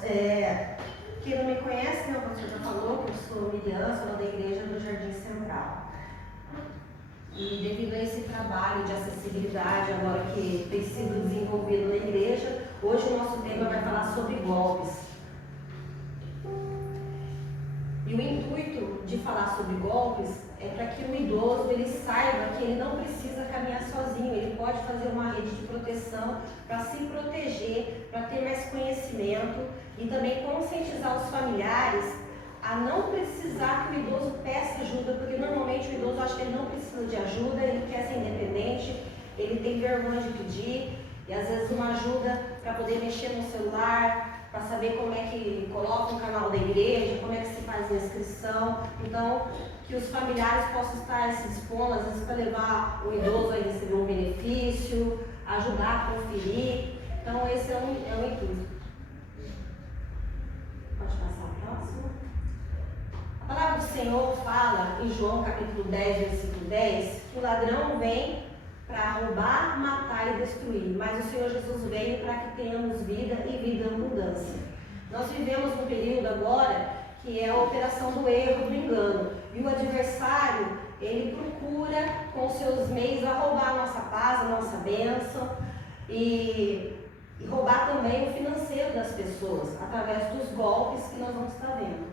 Quem não me conhece, o pastor já falou que eu sou Miriam, sou da igreja do Jardim Central. E devido a esse trabalho de acessibilidade agora que tem sido desenvolvido na igreja, hoje o nosso tema vai falar sobre golpes. E o intuito de falar sobre golpes é para que o idoso ele saiba que ele não precisa caminhar sozinho, ele pode fazer uma rede de proteção para se proteger, para ter mais conhecimento e também conscientizar os familiares a não precisar que o idoso peça ajuda, porque normalmente o idoso acha que ele não precisa de ajuda, ele quer ser independente, ele tem vergonha de pedir, e às vezes uma ajuda para poder mexer no celular, para saber como é que coloca o canal da igreja, como é que se faz a inscrição. Então, que os familiares possam estar se dispondo, às vezes, para levar o idoso a receber um benefício, ajudar a conferir. Então, esse é o intuito. Pode passar a próxima. A palavra do Senhor fala em João capítulo 10, versículo 10, que o ladrão vem para roubar, matar e destruir, mas o Senhor Jesus veio para que tenhamos vida e vida em abundância. Nós vivemos um período agora que é a operação do erro, do engano, e o adversário, ele procura com seus meios a roubar a nossa paz, a nossa bênção e roubar também o financeiro das pessoas, através dos golpes que nós vamos estar vendo.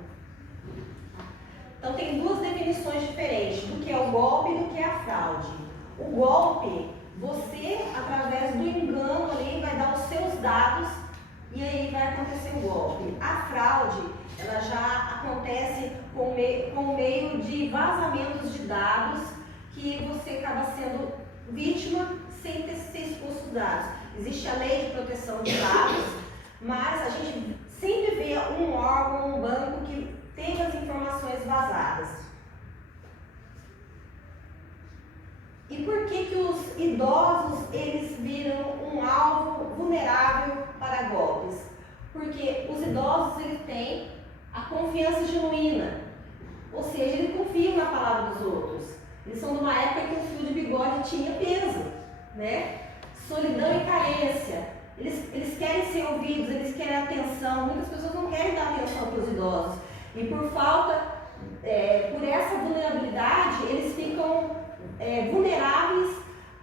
Então tem duas definições diferentes do que é o golpe e do que é a fraude. O golpe, você, através do engano ali, vai dar os seus dados e aí vai acontecer o golpe. A fraude, ela já acontece com o meio de vazamentos de dados que você acaba sendo vítima sem ter se exposto os dados. Existe a lei de proteção de dados, mas a gente sempre vê um órgão, um banco que tem as informações vazadas. E por que os idosos eles viram um alvo vulnerável para golpes? Porque os idosos eles têm a confiança genuína, ou seja, eles confiam na palavra dos outros. Eles são de uma época que o fio de bigode tinha peso, né? Solidão e carência. Eles querem ser ouvidos, eles querem atenção. Muitas pessoas não querem dar atenção para os idosos. E por falta, por essa vulnerabilidade, eles ficam vulneráveis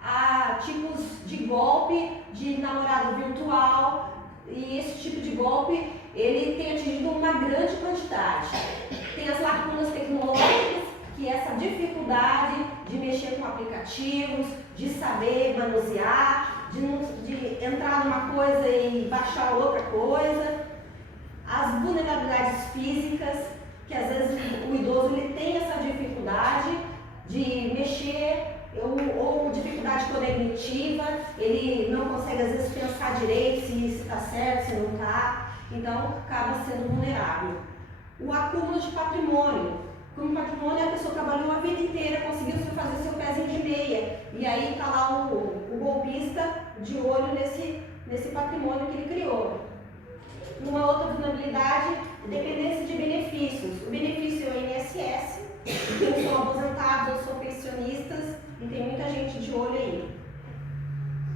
a tipos de golpe, de namorado virtual, e esse tipo de golpe ele tem atingido uma grande quantidade. Tem as lacunas tecnológicas, que é essa dificuldade de mexer com aplicativos, de saber manusear, de entrar numa coisa e baixar outra coisa. As vulnerabilidades físicas, que às vezes o idoso ele tem essa dificuldade de mexer, ou dificuldade cognitiva, ele não consegue às vezes pensar direito se está certo, se não está, então acaba sendo vulnerável. O acúmulo de patrimônio. Como patrimônio, a pessoa trabalhou a vida inteira, conseguiu fazer seu pezinho de meia, e aí está lá o golpista de olho nesse patrimônio que ele criou. Uma outra vulnerabilidade, dependência de benefícios. O benefício é o INSS, eu sou aposentado, eu sou pensionistas, e tem muita gente de olho aí.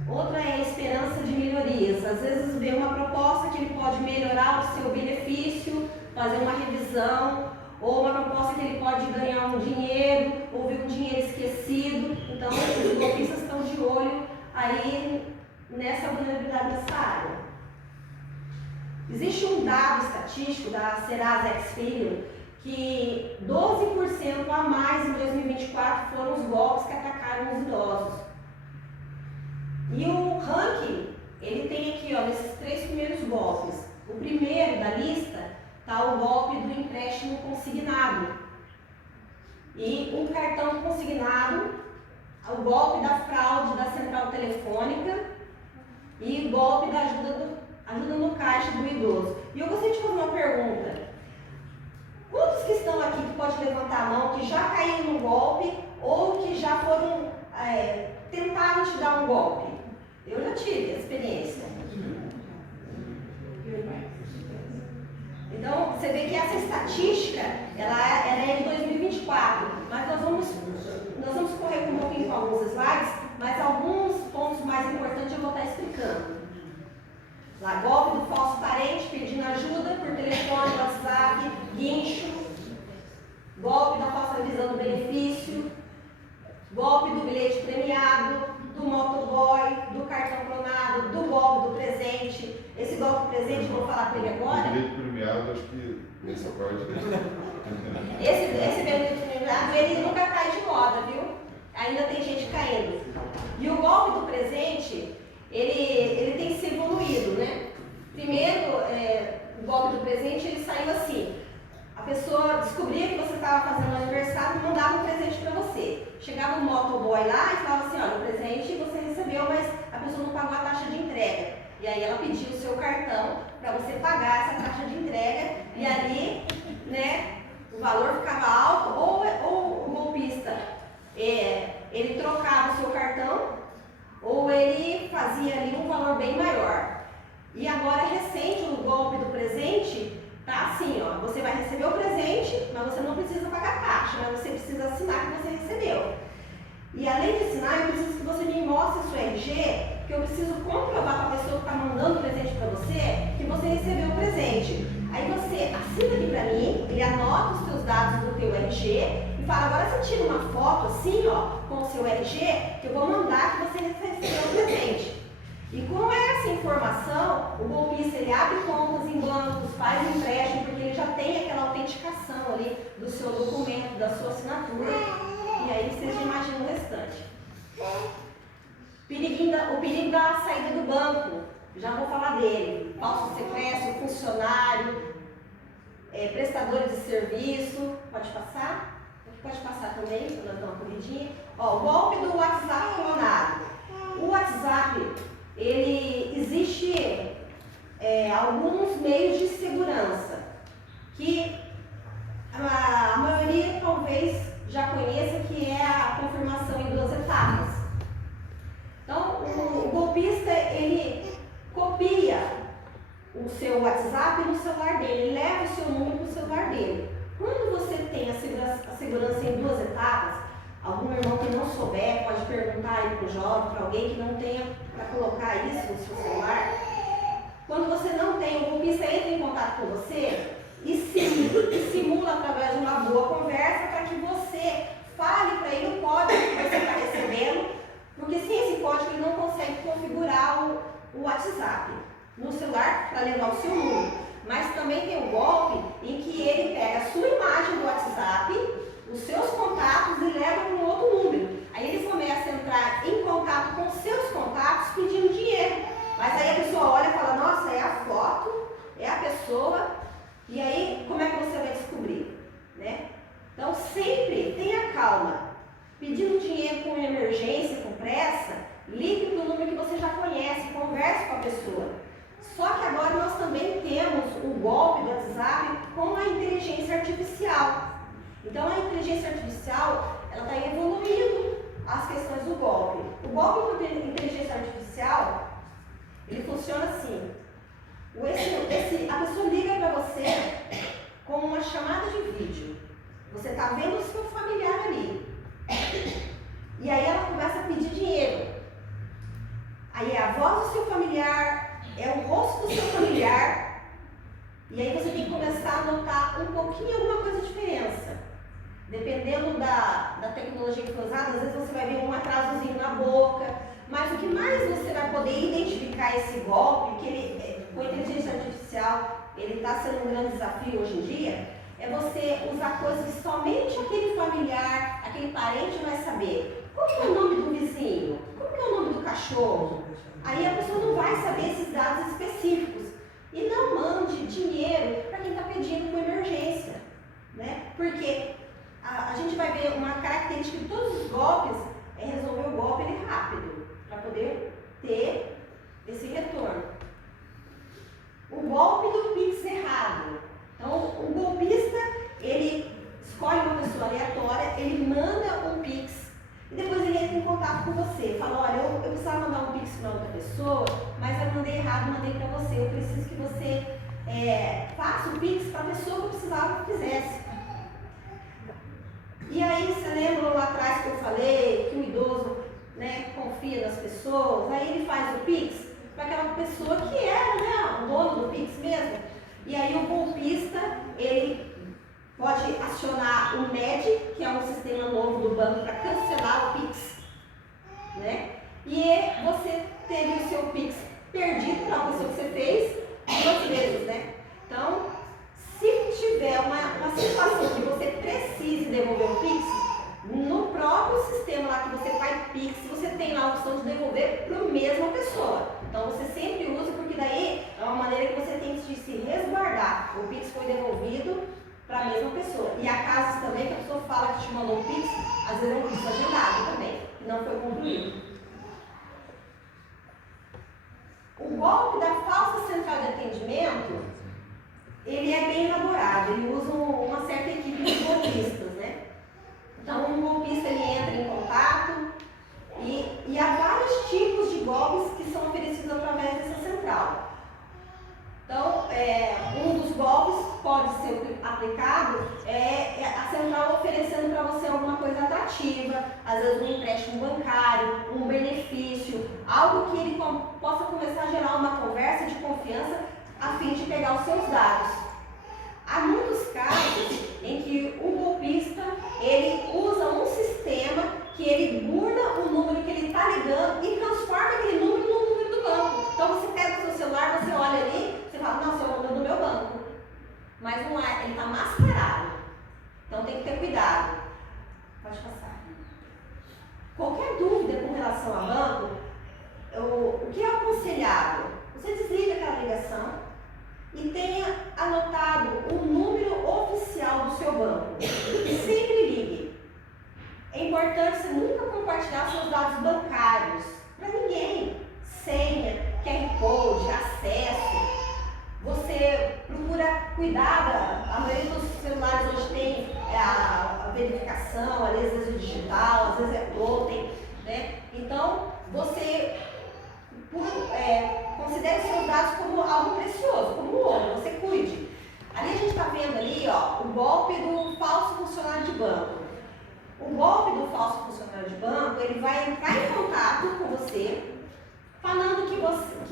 Outra é a esperança de melhorias. Às vezes vê uma proposta que ele pode melhorar o seu benefício, fazer uma revisão, ou uma proposta que ele pode ganhar um dinheiro, ou ver um dinheiro esquecido. Então, os golpistas estão de olho aí nessa vulnerabilidade dessa área. Existe um dado estatístico da Serasa Experian que 12% a mais em 2024 foram os golpes que atacaram os idosos. E o ranking, ele tem aqui, ó, nesses 3 primeiros golpes. O primeiro da lista está o golpe do empréstimo consignado. E o cartão consignado, o golpe da fraude da central telefônica e o golpe da ajuda no caixa do idoso. E eu gostaria de fazer uma pergunta. Quantos que estão aqui que pode levantar a mão, que já caíram no golpe ou que já foram tentaram te dar um golpe? Eu já tive essa experiência. Então, você vê que essa estatística, ela é de 2024, mas nós vamos correr um pouquinho com alguns slides, mas alguns pontos mais importantes eu vou estar explicando. Lá, golpe do falso parente pedindo ajuda presente. Esse golpe presente, eu vou falar com ele agora. O bilhete premiado, acho que essa parte. Esse bilhete premiado, ele nunca cai de moda, viu? Ainda tem gente caindo. E o golpe do presente, ele tem que ser evoluído, né? Primeiro, o golpe do presente, ele saiu assim. A pessoa descobria que você estava fazendo aniversário e mandava um presente para você. Chegava um motoboy lá e falava assim, olha, o presente você recebeu, mas a pessoa não pagou a taxa de entrega. E aí ela pediu o seu cartão para você pagar essa taxa de entrega e ali, né, o valor ficava alto ou o golpista, ele trocava o seu cartão ou ele fazia ali um valor bem maior. E agora é recente o golpe do presente. Tá assim, ó, você vai receber o presente, mas você não precisa pagar taxa, mas você precisa assinar que você recebeu. E além de assinar, eu preciso que você me mostre o seu RG, que eu preciso comprovar para a pessoa que está mandando o presente para você, que você recebeu o presente. Aí você assina aqui para mim, ele anota os seus dados do teu RG e fala, agora você tira uma foto assim, ó, com o seu RG, que eu vou mandar que você recebeu o presente. E com essa informação, o golpista ele abre contas em bancos, faz empréstimo, porque ele já tem aquela autenticação ali do seu documento, da sua assinatura, e aí vocês já imaginam o restante. O perigo da saída do banco, já vou falar dele. Falso sequestro, funcionário, prestadores de serviço, pode passar? Pode passar também, para nós dar uma corridinha. Ó, o golpe do WhatsApp clonado. O WhatsApp, ele existe alguns meios de segurança que a maioria talvez já conheça, que é a confirmação em 2 etapas. Então, o golpista, ele copia o seu WhatsApp no celular dele, ele leva o seu número no celular dele. Quando você tem a segurança em 2 etapas, algum irmão que não souber pode perguntar aí para o jovem, para alguém que não tenha para colocar isso no seu celular. Quando você não tem, o golpista entra em contato com você e simula através de uma boa conversa para que você fale para ele o código que você está recebendo, porque sem esse código ele não consegue configurar o WhatsApp no celular para levar o seu número. Mas também tem o golpe em que ele pega a sua imagem do WhatsApp, os seus contatos e leva para um outro número. Aí ele começa a entrar em contato com os seus contatos pedindo dinheiro. Mas aí a pessoa olha e fala, nossa, é a foto, é a pessoa, e aí como é que você vai descobrir? Né? Então sempre tenha calma. Pedindo dinheiro com emergência, com pressa, ligue para o número que você já conhece, converse com a pessoa. Só que agora nós também temos o golpe do WhatsApp com a inteligência artificial. Então a inteligência artificial, ela está evoluindo as questões do golpe. O golpe com inteligência artificial, ele funciona assim. A pessoa liga para você com uma chamada de vídeo. Você está vendo o seu familiar ali. E aí ela começa a pedir dinheiro. Aí é a voz do seu familiar, é o rosto do seu familiar. E aí você tem que começar a notar um pouquinho alguma coisa de diferença. Dependendo da tecnologia que foi usada, às vezes você vai ver um atrasozinho na boca. Mas o que mais você vai poder identificar esse golpe, que ele, com a inteligência artificial, ele está sendo um grande desafio hoje em dia, é você usar coisas que somente aquele familiar, aquele parente vai saber. Qual que é o nome do vizinho? Qual que é o nome do cachorro? Aí a pessoa não vai saber esses dados específicos. E não mande dinheiro para quem está pedindo com emergência. Né? Porque a gente vai ver uma característica de todos os golpes é resolver o golpe rápido, para poder ter esse retorno. O golpe do Pix errado. Então, o golpista, ele escolhe uma pessoa aleatória, ele manda um Pix e depois ele entra em contato com você. Fala, olha, eu precisava mandar um Pix para outra pessoa, mas eu mandei errado, mandei para você. Eu preciso que você faça o Pix para a pessoa que eu precisava que fizesse. E aí, você lembra lá atrás que eu falei que o idoso, né, confia nas pessoas, aí ele faz o Pix para aquela pessoa que era, né, o dono do Pix mesmo. E aí o golpista, ele pode acionar o MED, que é um sistema novo do banco para cancelar o Pix, né? E você teve o seu Pix perdido, lembrar a pessoa que você fez 2 vezes, né? Então, se tiver uma situação que você precise devolver o Pix, no próprio sistema lá que você faz Pix, você tem lá a opção de devolver para a mesma pessoa. Então você sempre usa, porque daí é uma maneira que você tem de se resguardar. O Pix foi devolvido para a mesma pessoa. E há casos também que a pessoa fala que te mandou um Pix, às vezes é um Pix agendado também, que não foi concluído. O golpe da falsa central de atendimento, ele é bem elaborado, ele usa uma certa equipe de golpistas, né? Então, um golpista ele entra em contato e há vários tipos de golpes que são oferecidos através dessa central. Então, um dos golpes pode ser aplicado é a central oferecendo para você alguma coisa atrativa, às vezes um empréstimo bancário, um benefício, algo que ele possa começar a gerar uma conversa de confiança a fim de pegar os seus dados. Há muitos casos em que o golpista ele usa um sistema que ele burla o número que ele está ligando e transforma aquele número no número do banco. Então você pega o seu celular, você olha ali, você fala, não, esse é o número do meu banco. Mas não é, ele está mascarado. Então tem que ter cuidado. Pode passar. Qualquer dúvida com relação a banco, o que é aconselhável? Você desliga aquela ligação e tenha anotado o número oficial do seu banco. E sempre ligue. É importante você nunca compartilhar seus dados bancários para ninguém. Senha, QR Code, acesso. Você procura cuidar, a maioria dos celulares hoje tem a verificação, às vezes é digital, às vezes é totem, né? Então, você considere seus dados como algo precioso, como ouro, você cuide. Ali a gente está vendo ali, ó, o golpe do falso funcionário de banco. O golpe do falso funcionário de banco, ele vai entrar em contato com você, falando que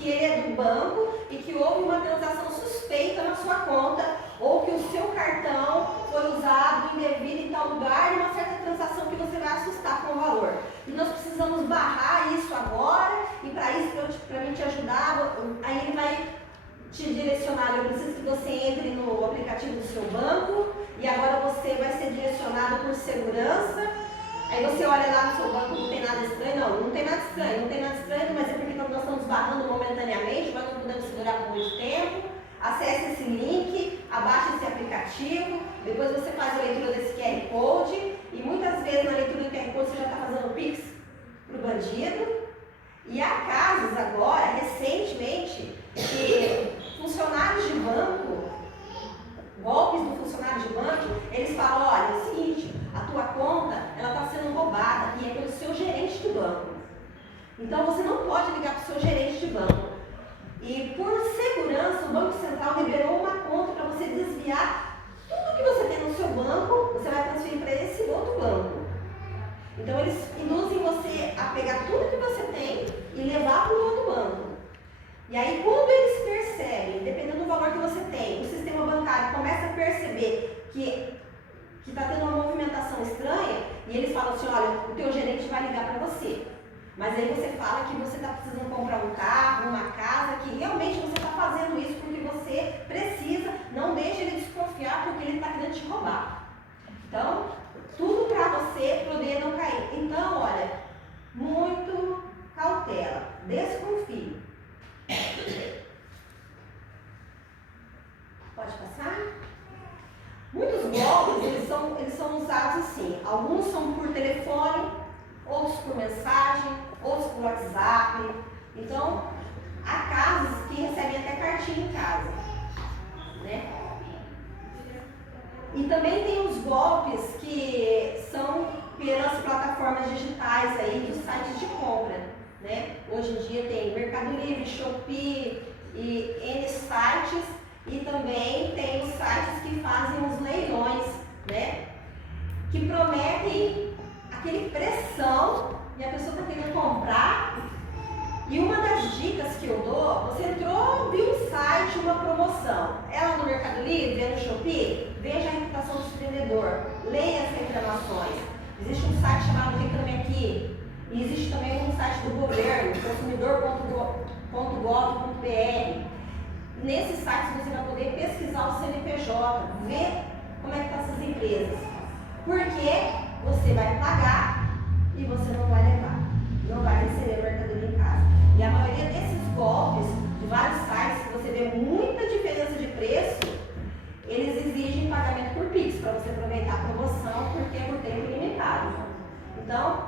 ele é do banco e que houve uma transação suspeita na sua conta ou que o seu cartão foi usado indevido em tal lugar e uma certa transação que você vai assustar com o valor. E nós precisamos barrar isso agora e para isso, para mim te ajudar, aí ele vai te direcionar. Eu preciso que você entre no aplicativo do seu banco e agora você vai ser direcionado por segurança. Aí você olha lá no seu banco, não tem nada estranho, não tem nada estranho, mas é porque nós estamos barrando momentaneamente, nós não podemos segurar por muito tempo. Acesse esse link, abaixe esse aplicativo, depois você faz a leitura desse QR Code e muitas vezes na leitura do QR Code você já está fazendo Pix para o bandido. E há casos agora, recentemente, que funcionários de banco, golpes do funcionário de banco, eles falam, olha, é o seguinte, a tua conta ela está sendo roubada e é pelo seu gerente de banco. Então você não pode ligar para o seu gerente de banco. E por segurança, o Banco Central liberou uma conta para você desviar tudo que você tem no seu banco, você vai transferir para esse outro banco. Então eles induzem você a pegar tudo que você tem e levar para o outro banco. E aí quando eles percebem, dependendo do valor que você tem, o sistema bancário começa a perceber que está tendo uma movimentação estranha, e eles falam assim, olha, o teu gerente vai ligar para você. Mas aí você fala que você está precisando comprar um carro, uma casa, que realmente você está fazendo isso porque você precisa, não deixe ele desconfiar porque ele está querendo te roubar. Então, tudo para você poder não cair. Então, olha, muito cautela, desconfie. Pode passar? Muitos golpes, eles são usados assim. Alguns são por telefone, outros por mensagem, outros por WhatsApp. Então, há casos que recebem até cartinha em casa, né? E também tem os golpes que são pelas plataformas digitais aí dos sites de compra, né? Hoje em dia tem Mercado Livre, Shopee e N sites, e também tem os sites que fazem os leilões, né? Que prometem aquele pressão e a pessoa está querendo comprar. E uma das dicas que eu dou, você entrou, viu um site, uma promoção, é lá no Mercado Livre, é no Shopee, veja a reputação do vendedor, leia as reclamações. Existe um site chamado Reclame Aqui, e existe também um site do governo, consumidor.gov.br, nesses sites você vai poder pesquisar o CNPJ, ver como é que estão essas empresas. Porque você vai pagar e você não vai levar, não vai receber mercadoria em casa. E a maioria desses golpes, de vários sites, que você vê muita diferença de preço, eles exigem pagamento por Pix, para você aproveitar a promoção, porque é por tempo limitado. Então,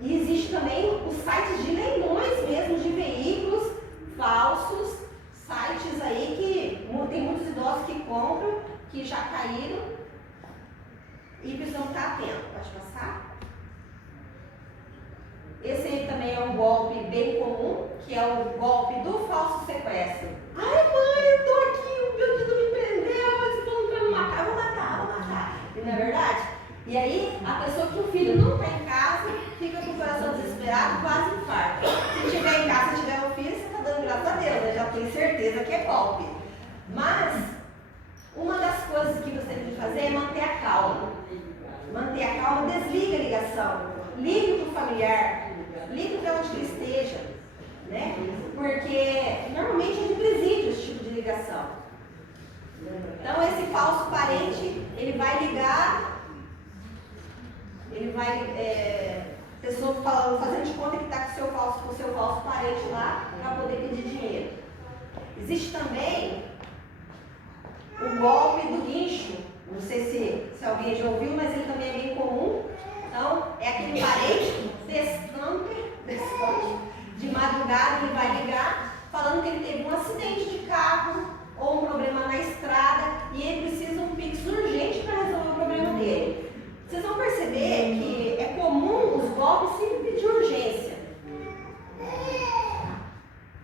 e existe também os sites de leilões mesmo, de veículos falsos, sites aí que tem muitos idosos que compram, que já caíram, e precisam estar atentos. Pode passar? Esse aí também é um golpe bem comum, que é o golpe do falso sequestro. Ai mãe, eu tô aqui, o meu dedo me prendeu, eles estão entrando numa casa, vou matar. E não é verdade? E aí, a pessoa que o filho não está em casa, fica com o coração desesperado, quase infarta. Se tiver em casa, se tiver um filho, você está dando graças a Deus, né? Já tenho certeza que é golpe. Mas, uma das coisas que você tem que fazer é manter a calma. Manter a calma, desliga a ligação. Ligue para o familiar, ligue para onde ele esteja, né? Porque normalmente é de presídio esse tipo de ligação. Então esse falso parente, ele vai ligar, ele vai, pessoa falando, fazendo de conta que está com o seu falso parente lá para poder pedir dinheiro. Existe também o golpe do guincho. Não sei se alguém já ouviu, mas ele também é bem comum. Então, é aquele parente descante, de madrugada ele vai ligar, falando que ele teve um acidente de carro ou um problema na estrada e ele precisa de um Pix urgente para resolver o problema dele. Vocês vão perceber que é comum os golpes sempre pedir urgência.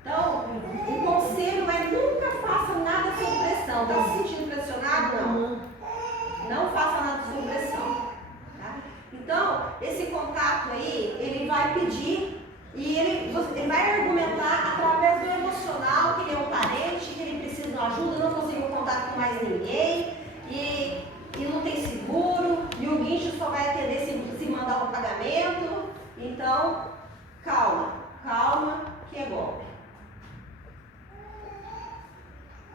Então, o conselho é nunca faça nada sob pressão. Está se sentindo pressionado? Não. Não faça nada sob pressão. Tá? Então, esse contato aí, ele vai pedir e ele vai argumentar através do emocional que ele é um parente, que ele precisa de uma ajuda, não conseguiu contato com mais ninguém e não tem seguro e o guincho só vai atender se mandar um pagamento. Então, calma, que é golpe.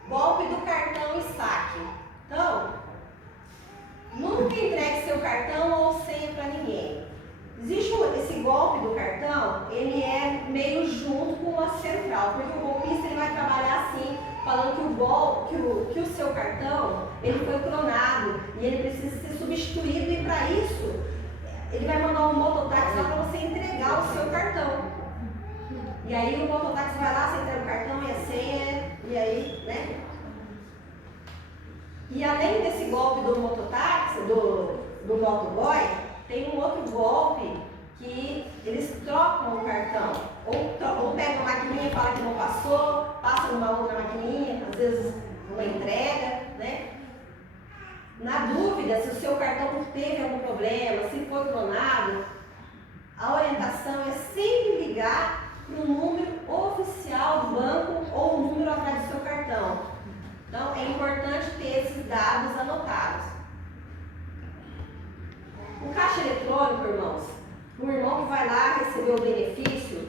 Golpe do cartão e saque. Então, nunca entregue seu cartão ou senha para ninguém. Existe esse golpe do cartão, ele é meio junto com uma central, porque o golpista ele vai trabalhar assim, falando que o seu cartão ele foi clonado e ele precisa ser substituído e para isso ele vai mandar um mototáxi lá para você entregar o seu cartão. E aí o mototáxi vai lá, você entrega o cartão e a senha, e aí, né? E além desse golpe do mototáxi, do motoboy, tem um outro golpe que eles trocam o cartão. Ou pega uma maquininha e fala que não passou, passa numa outra maquininha, às vezes uma entrega, né? Na dúvida, se o seu cartão teve algum problema, se foi clonado, a orientação é sempre ligar para o número oficial do banco ou o número atrás do seu cartão. Então, é importante ter esses dados anotados. O caixa eletrônico, irmãos, o irmão que vai lá receber o benefício,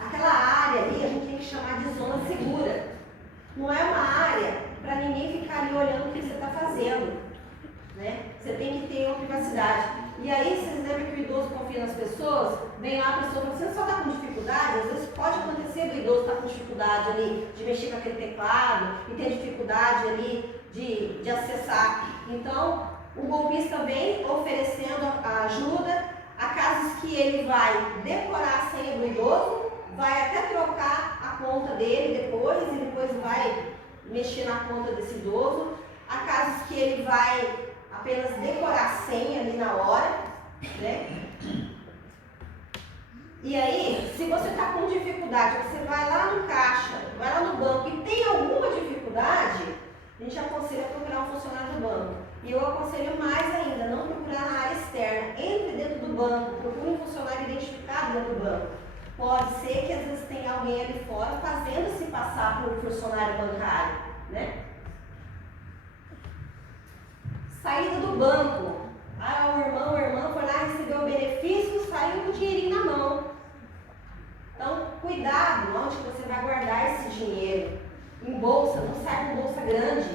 aquela área ali a gente tem que chamar de zona segura. Não é uma área para ninguém ficar ali olhando o que você está fazendo, né? Você tem que ter uma privacidade. E aí, vocês lembram que o idoso confia nas pessoas? Vem lá a pessoa e fala, você só está com dificuldade? Às vezes pode acontecer do idoso estar com dificuldade ali de mexer com aquele teclado e ter dificuldade ali de acessar. Então, o golpista vem oferecendo ajuda a casos que ele vai decorar a senha do idoso, vai até trocar a conta dele depois e depois vai mexer na conta desse idoso. Há casos que ele vai apenas decorar a senha ali na hora, né? E aí, se você está com dificuldade, você vai lá no caixa, vai lá no banco e tem alguma dificuldade, a gente aconselha procurar um funcionário do banco. E eu aconselho mais ainda, não procurar na área externa, entre dentro do banco, procure um funcionário identificado dentro do banco. Pode ser que às vezes tenha alguém ali fora fazendo-se passar por um funcionário bancário, né? Saída do banco. Ah, o irmão foi lá, recebeu o benefício, saiu com o dinheirinho na mão. Então, cuidado onde que você vai guardar esse dinheiro. Em bolsa, não sai com bolsa grande.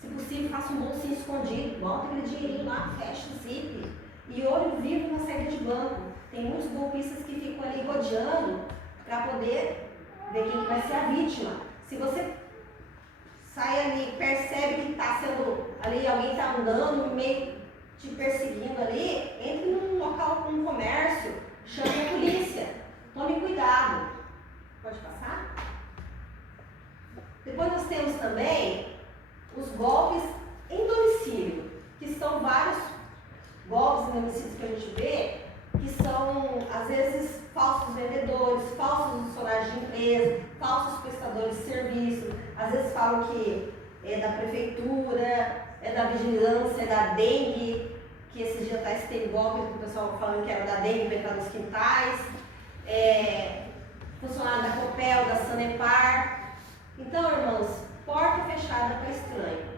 Se possível, faça um bolsinho escondido, bota aquele dinheirinho lá, fecha o zip. E olho vivo na saída de banco. Tem muitos golpistas que ficam ali rodeando para poder ver quem vai ser a vítima. Se você sai ali, percebe que está sendo ali, alguém está andando, meio te perseguindo ali, entre num local com um comércio, chame a polícia. Tome cuidado. Pode passar? Depois nós temos também os golpes em domicílio, que são vários golpes em domicílio que a gente vê, que são, às vezes, falsos vendedores, falsos funcionários de empresa, falsos prestadores de serviço, às vezes falam que é da prefeitura, é da vigilância, é da dengue, que esses dias atrás teve golpe, o pessoal falando que era da dengue para entrar nos quintais, funcionário da Copel, da Sanepar. Então, irmãos, porta fechada para estranho.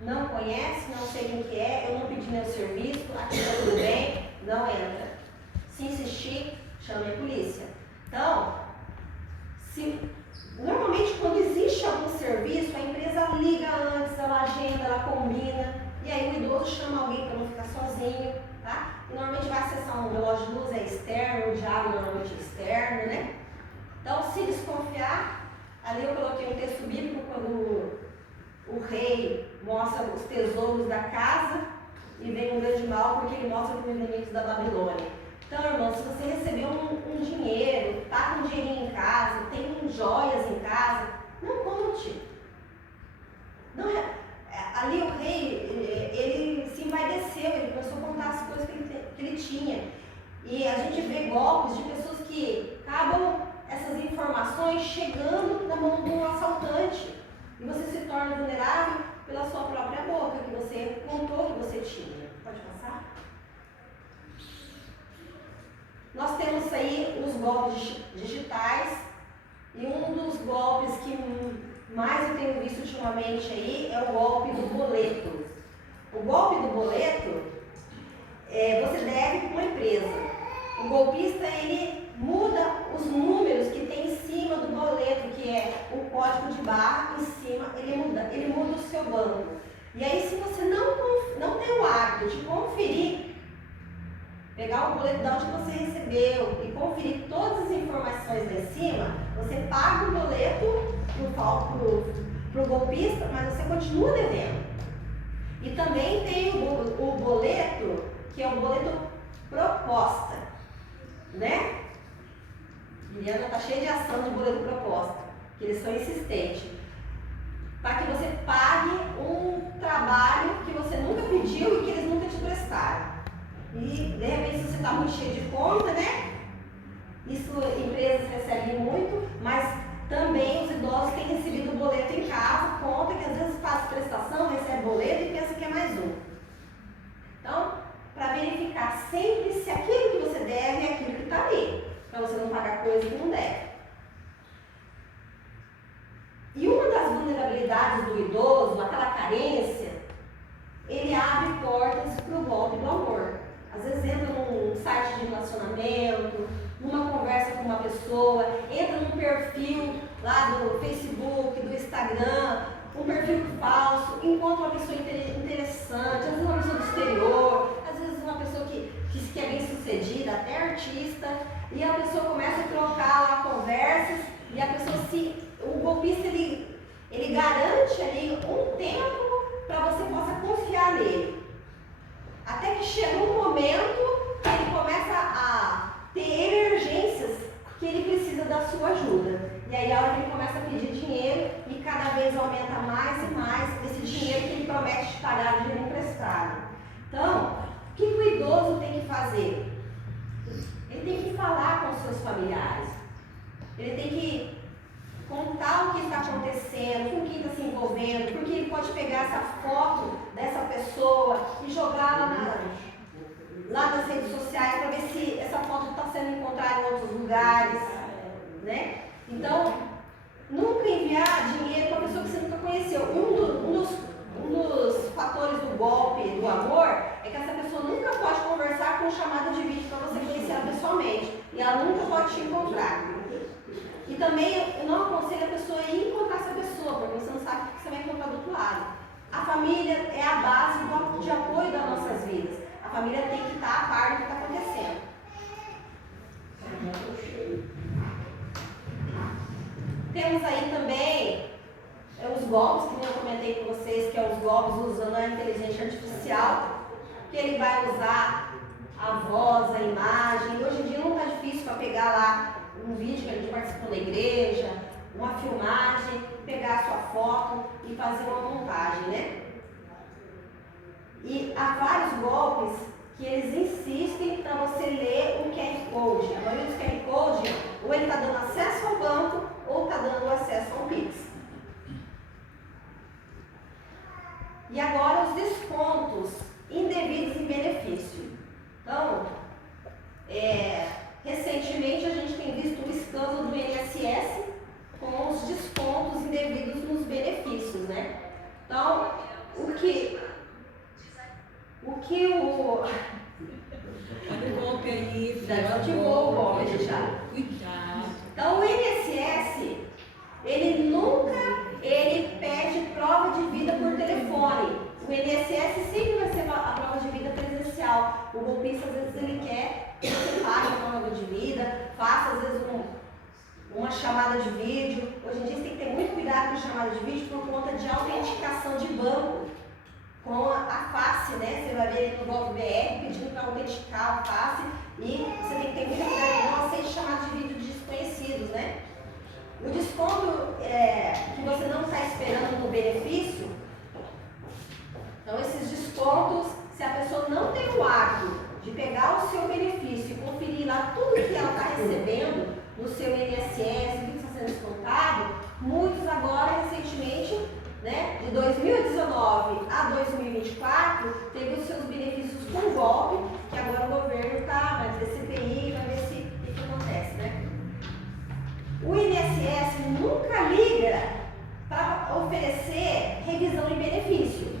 Não conhece, não sei quem que é, eu não pedi meu serviço, aqui está tudo bem, não entra. Se insistir, chame a polícia. Então, normalmente quando existe algum serviço, a empresa liga antes, ela agenda, ela combina, e aí o idoso chama alguém para não ficar sozinho, tá? E normalmente vai acessar um relógio de luz, é externo, o diabo normalmente é externo, né? Então, se desconfiar, ali eu coloquei um texto bíblico quando o rei mostra os tesouros da casa e vem um grande mal porque ele mostra para os inimigos da Babilônia. Então, irmão, se você recebeu um dinheiro, está com um dinheirinho em casa, tem joias em casa, não conte. Não, ali o rei, ele se envaideceu, ele começou a contar as coisas que ele tinha. E a gente vê golpes de pessoas que acabam essas informações chegando na mão de um assaltante. E você se torna vulnerável pela sua própria boca, que você contou que você tinha. Pode passar? Nós temos aí os golpes digitais. E um dos golpes que mais eu tenho visto ultimamente aí é o golpe do boleto. O golpe do boleto, você deve para uma empresa. O golpista, ele muda os números que tem em cima do boleto, que é o código de barra em cima, ele muda o seu banco. E aí, se você não tem o hábito de conferir, pegar o boleto de onde você recebeu e conferir todas as informações lá em cima, você paga o boleto para o golpista, mas você continua devendo. E também tem o boleto, que é o boleto proposta, né? Liliana está cheia de ação de boleto proposta, que eles são insistentes, para que você pague um trabalho que você nunca pediu e que eles nunca te prestaram. E de repente, se você está muito cheio de conta, né? Isso empresas recebem muito, mas também os idosos têm recebido boleto em casa, conta que às vezes faz prestação, recebe boleto e pensa que é mais um. Então, para verificar sempre se aquilo que você deve é aquilo que está ali, para você não pagar coisa que não deve. E uma das vulnerabilidades do idoso, aquela carência, ele abre portas para o golpe do amor. Às vezes entra num site de relacionamento, numa conversa com uma pessoa, entra num perfil lá do Facebook, do Instagram, um perfil falso, encontra uma pessoa interessante, às vezes uma pessoa do exterior, às vezes uma pessoa que é bem sucedida, até artista, e a pessoa começa a trocar lá conversas, e a pessoa o golpista ele garante ali um tempo para você possa confiar nele. Até que chega um momento que ele começa a ter emergências que ele precisa da sua ajuda. E aí a hora que ele começa a pedir dinheiro e cada vez aumenta mais e mais esse dinheiro que ele promete te pagar de dinheiro emprestado. Então, o que o idoso tem que fazer? Ele tem que falar com os seus familiares. Ele tem que contar o que está acontecendo, com quem está se envolvendo, porque ele pode pegar essa foto dessa pessoa e jogar lá nas redes sociais para ver se essa foto está sendo encontrada em outros lugares, né? Então, nunca enviar dinheiro para uma pessoa que você nunca conheceu. Um dos fatores do golpe do amor é que essa pessoa nunca pode conversar com chamada de vídeo para você conhecer ela pessoalmente. e ela nunca pode te encontrar. E também eu não aconselho a pessoa a ir encontrar essa pessoa, porque você não sabe o que você vai encontrar do outro lado. A família é a base de apoio das nossas vidas. A família tem que estar a par do que está acontecendo. Temos aí também os golpes, que eu comentei com vocês, que é os golpes usando a inteligência artificial, que ele vai usar a voz, a imagem. Hoje em dia não está difícil para pegar lá um vídeo que a gente participou da igreja, uma filmagem, pegar a sua foto e fazer uma montagem, né? E há vários golpes que eles insistem para você ler o QR Code. A maioria dos QR Code, ou ele está dando acesso ao banco, ou está dando acesso ao Pix. E agora os descontos indevidos em benefício. Então, recentemente a gente tem visto o escândalo do INSS com os descontos indevidos nos benefícios, né? Então, o que o... Olha o golpe aí, Desativou o golpe já. Cuidado. Então, o INSS, ele pede prova de vida por telefone. O INSS sempre vai ser a prova de vida presencial. O golpista, às vezes, ele quer que você pague a prova de vida, faça, às vezes, uma chamada de vídeo. Hoje em dia, você tem que ter muito cuidado com a chamada de vídeo por conta de autenticação de banco. Com a face, né? Você vai ver no GovBR pedindo para autenticar a face e você tem que ter muito cuidado que não aceite chamadas de vídeo de desconhecidos, né? O desconto que você não está esperando no benefício, então esses descontos, se a pessoa não tem o hábito de pegar o seu benefício e conferir lá tudo que ela está recebendo no seu INSS, o que está sendo descontado, muitos agora, recentemente, né, de 2019 a 2024, teve os seus benefícios com golpe, que agora o governo vai fazer CPI, vai ver se o que acontece, né? O INSS nunca liga para oferecer revisão em benefício.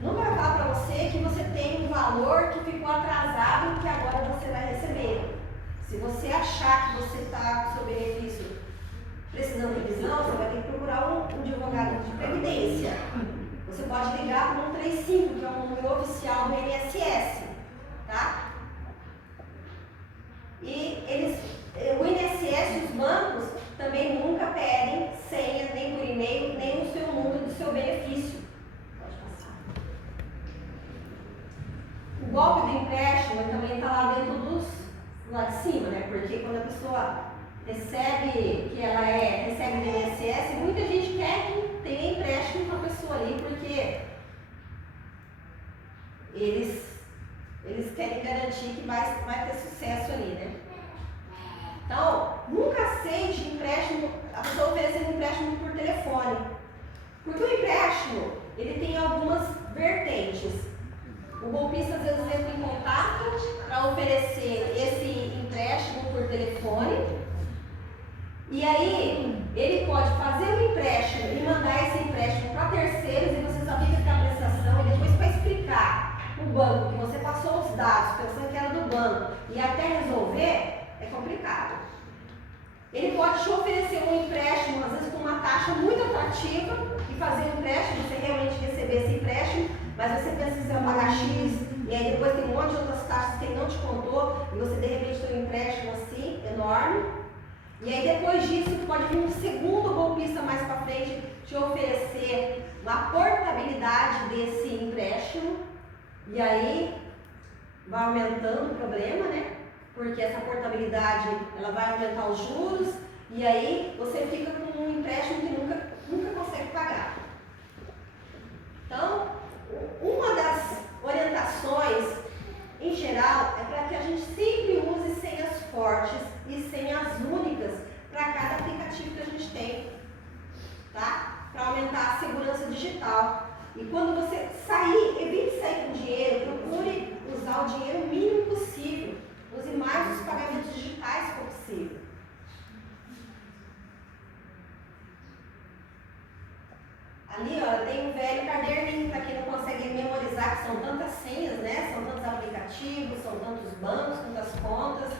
Nunca vai falar para você que você tem um valor que ficou atrasado e que agora você vai receber. Se você achar que você está com o seu benefício precisando de revisão, você vai ter que procurar um advogado de previdência. Você pode ligar para o 135, que é o número oficial do INSS, tá? E o INSS e os bancos também nunca pedem senha, nem por e-mail, nem o seu número do seu benefício. Pode passar. O golpe do empréstimo também está lá dentro lá de cima, né? Porque quando a pessoa recebe do INSS, muita gente quer que tenha empréstimo com a pessoa ali, porque eles querem garantir que vai ter sucesso ali, né? Então, nunca aceite empréstimo, a pessoa oferecendo empréstimo por telefone, porque o empréstimo, ele tem algumas vertentes. O golpista às vezes entra em contato para oferecer esse empréstimo por telefone. E aí, ele pode fazer um empréstimo e mandar esse empréstimo para terceiros e você só fica com a prestação e depois para explicar o banco que você passou os dados pensando que era do banco e até resolver, é complicado. Ele pode te oferecer um empréstimo, às vezes com uma taxa muito atrativa e fazer um empréstimo, você realmente receber esse empréstimo, mas você pensa que você vai pagar X e aí depois tem um monte de outras taxas que ele não te contou e você de repente tem um empréstimo assim, enorme. E aí depois disso pode vir um segundo golpista mais para frente te oferecer uma portabilidade desse empréstimo e aí vai aumentando o problema, né? Porque essa portabilidade ela vai aumentar os juros e aí você fica com um empréstimo que nunca consegue pagar. Então, uma das orientações em geral é para que a gente sempre use senhas fortes e senhas únicas para cada aplicativo que a gente tem, tá? Para aumentar a segurança digital. E quando você sair, evite sair com dinheiro, procure usar o dinheiro o mínimo possível. Use mais os pagamentos digitais se for possível. Ali, ó, tem um velho caderninho para quem não consegue memorizar, que são tantas senhas, né? São tantos aplicativos, são tantos bancos, tantas contas.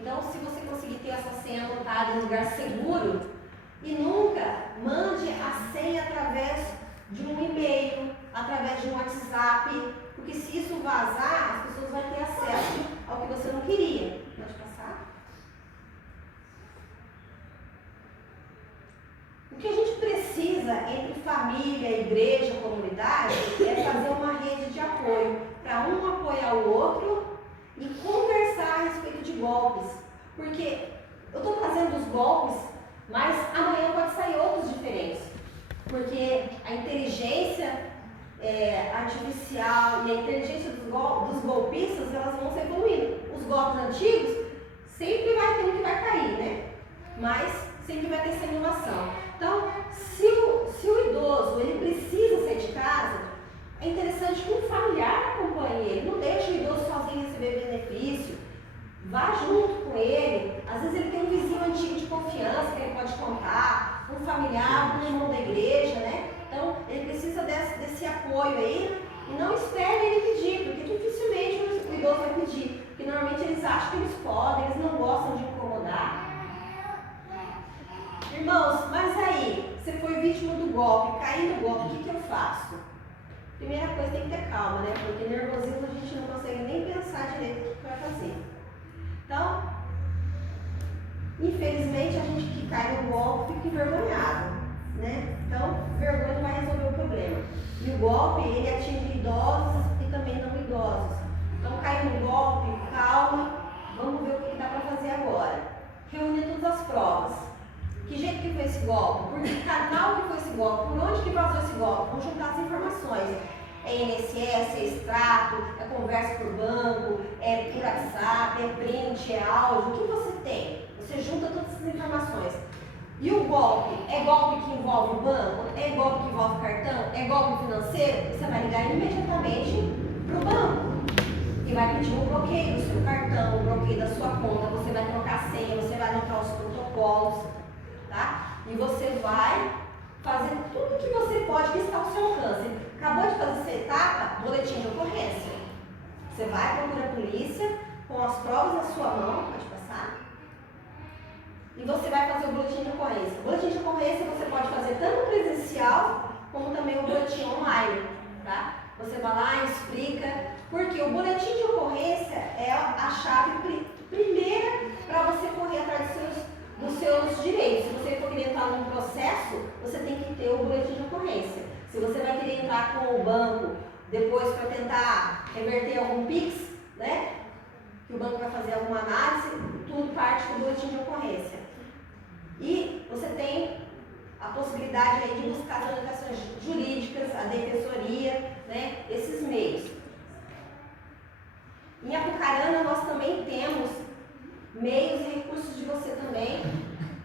Então, se você conseguir ter essa senha anotada em um lugar seguro, e nunca mande a senha através de um e-mail, através de um WhatsApp, porque se isso vazar, as pessoas vão ter acesso ao que você não queria. Pode passar? O que a gente precisa entre família, igreja, comunidade é fazer uma rede de apoio para um apoiar o outro e conversar a respeito de golpes. Porque eu estou trazendo os golpes, mas amanhã pode sair outros diferentes. Porque a inteligência artificial e a inteligência dos golpistas, elas vão se evoluindo. Os golpes antigos sempre vai ter um que vai cair, né? Mas sempre vai ter essa inovação. Então, se o idoso ele precisa sair de casa, é interessante que um familiar acompanhe ele. Não deixe o idoso sozinho receber benefício. Vá junto com ele. Às vezes ele tem um vizinho antigo de confiança que ele pode contar, um familiar, um irmão da igreja, né? Então, ele precisa desse apoio aí e não espere ele pedir, porque dificilmente o idoso vai pedir. Porque normalmente eles acham que eles podem, eles não gostam de incomodar. Irmãos, mas aí, você foi vítima do golpe, caiu no golpe, o que eu faço? Primeira coisa, tem que ter calma, né? Porque nervosismo a gente não consegue nem pensar direito o que vai fazer. Então, infelizmente, a gente que cai no golpe fica envergonhado, né? Então, vergonha não vai resolver o problema. E o golpe, ele atinge idosos e também não idosos. Então, caiu no golpe, calma, vamos ver o que dá para fazer agora. Reunir todas as provas. Que jeito que foi esse golpe? Por que canal que foi esse golpe? Por onde que vazou esse golpe? Vamos juntar as informações. É INSS, é extrato, é conversa por banco, é por WhatsApp, é print, é áudio. O que você tem? Você junta todas essas informações. E o golpe? É golpe que envolve banco? É golpe que envolve cartão? É golpe financeiro? Você vai ligar imediatamente para o banco. E vai pedir um bloqueio do seu cartão, um bloqueio da sua conta. Você vai trocar a senha, você vai anotar os protocolos. Tá? E você vai fazer tudo que você pode que está ao seu alcance. Acabou de fazer essa etapa, boletim de ocorrência. Você vai procurar a polícia com as provas na sua mão, pode passar. E você vai fazer o boletim de ocorrência. O boletim de ocorrência você pode fazer tanto presencial como também o boletim online. Tá? Você vai lá e explica, porque o boletim de ocorrência é a chave primeira para você correr atrás dos seus direitos. Se você for querer entrar num processo, você tem que ter o boletim de ocorrência. Se você vai querer entrar com o banco depois para tentar reverter algum PIX, né? Que o banco vai fazer alguma análise, tudo parte do boletim de ocorrência. E você tem a possibilidade aí de buscar as orientações jurídicas, a defensoria, né? Esses meios. Em Apucarana nós também temos meios e recursos de você também,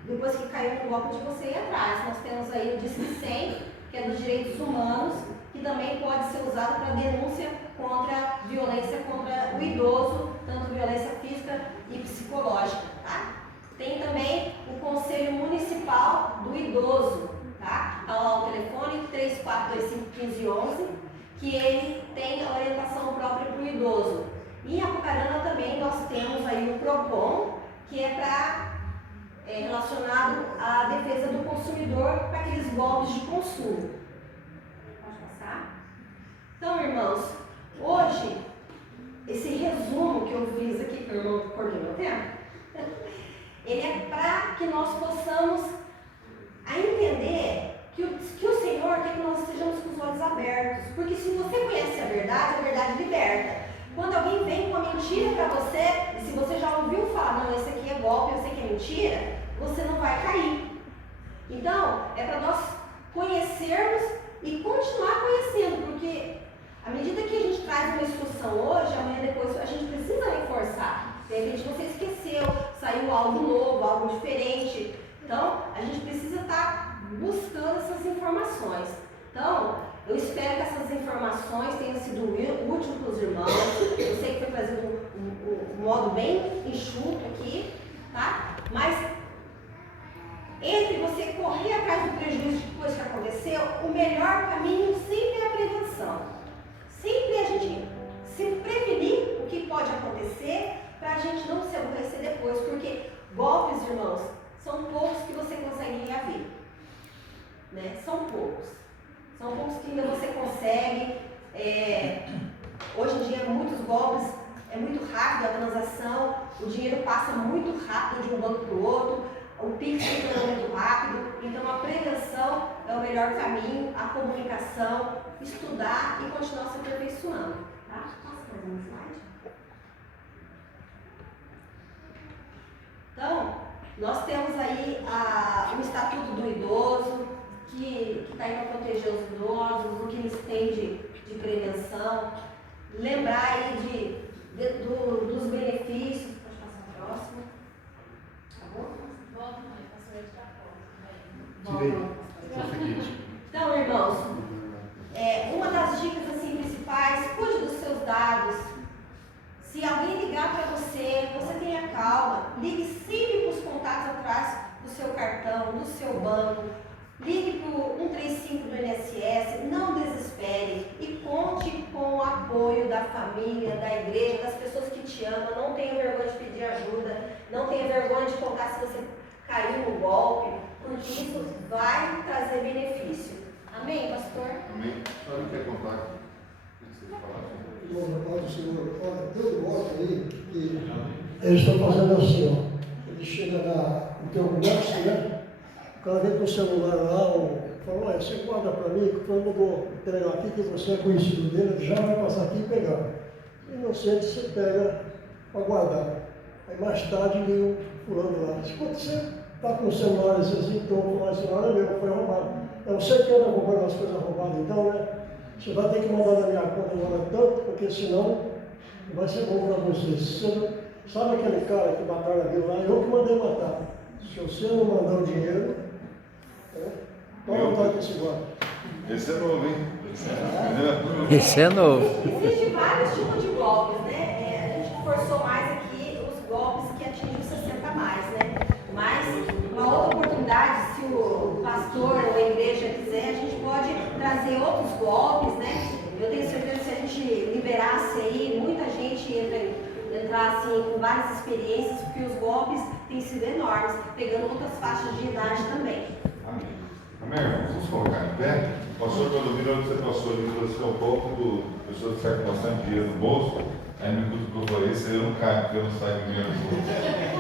depois que caiu no golpe de você ir atrás. Nós temos aí o Disque 100, que é dos direitos humanos, que também pode ser usado para denúncia contra violência contra o idoso, tanto violência física e psicológica, tá? Tem também o Conselho Municipal do Idoso, tá? Está lá o telefone 3425-1511, que ele tem a orientação própria para o idoso. E em Apucarana também nós temos aí o PROCON, que é relacionado à defesa do consumidor para aqueles golpes de consumo. Pode passar? Então, irmãos, hoje, esse resumo que eu fiz aqui, que o irmão coordenou o tempo, ele é para que nós possamos entender que o Senhor quer que nós estejamos com os olhos abertos. Porque se você conhece a verdade liberta. Quando alguém vem com uma mentira para você, e se você já ouviu falar, não, esse aqui é golpe, eu sei que é mentira, você não vai cair. Então, é para nós conhecermos e continuar conhecendo, porque à medida que a gente traz uma instrução hoje, amanhã depois a gente precisa reforçar. De repente você esqueceu, saiu algo novo, algo diferente. Então, a gente precisa estar buscando essas informações. Então, eu espero que essas informações tenham sido úteis para os irmãos. Eu sei que foi trazido um modo bem enxuto aqui, tá? Mas entre você correr atrás do prejuízo depois que aconteceu, o melhor caminho sempre é a prevenção. Sempre a gente se prevenir o que pode acontecer para a gente não se aborrecer depois, porque golpes, irmãos, são poucos que você consegue reaver. Né? São poucos. São poucos que ainda você consegue. Hoje em dia, muitos golpes, é muito rápido a transação, o dinheiro passa muito rápido de um banco para o outro, o Pix funciona muito rápido, então a prevenção é o melhor caminho, a comunicação, estudar e continuar se aperfeiçoando. Tá? Passa mais um slide. Então, nós temos aí o Estatuto do Idoso, que está aí para proteger os idosos, o que eles têm de prevenção. Lembrar aí dos benefícios. Pode passar a próxima. Tá bom? Volta, mãe, passou aí de Então, irmãos, uma das dicas assim, principais, cuide dos seus dados. Se alguém ligar para você, você tenha calma. Ligue sempre para os contatos atrás do seu cartão, do seu banco. Ligue para o 135 do INSS, não desespere e conte com o apoio da família, da igreja, das pessoas que te amam. Não tenha vergonha de pedir ajuda, não tenha vergonha de contar se você caiu no golpe, porque isso vai trazer benefício. Amém, pastor? Amém. A senhora quer contar o que você vai falar? Irmão, Pai do Senhor, olha, tem um golpe aí que eles estão fazendo assim, ó. Ele chega no teu comércio, né? O cara vem com o celular lá, fala, olha, você guarda para mim, que eu não vou pegar aqui, que você é conhecido dele, ele já vai passar aqui e pegar. Inocente, você pega para guardar. Aí mais tarde liga o fulano lá. Quando você está com o celular, assim, então, mas o celular é meu, foi roubado. Eu sei que anda comprando as coisas roubadas, então, né? Você vai ter que mandar na minha conta agora tanto, porque senão não vai ser bom para você. Você sabe aquele cara que mataram aquilo lá? Eu que mandei matar. Se você não mandar o dinheiro, pode voltar com esse guarda. Esse é novo, hein? Esse é novo. Existem vários tipos de golpes, né? A gente forçou mais aqui os golpes que atingem os 60 mais, né? Mas, uma outra oportunidade, se o pastor ou a igreja quiser, a gente pode trazer outros golpes, né? Eu tenho certeza que se a gente liberasse aí, muita gente entrar assim, com várias experiências, porque os golpes têm sido enormes, pegando outras faixas de idade também. Amém. Amém, vamos colocar em pé. Pastor Clodomiro, onde você passou ali, trouxe um pouco do pessoa que sai com bastante dinheiro no bolso, aí me cutucou e falou, esse eu não caio, porque eu não saio com dinheiro no bolso.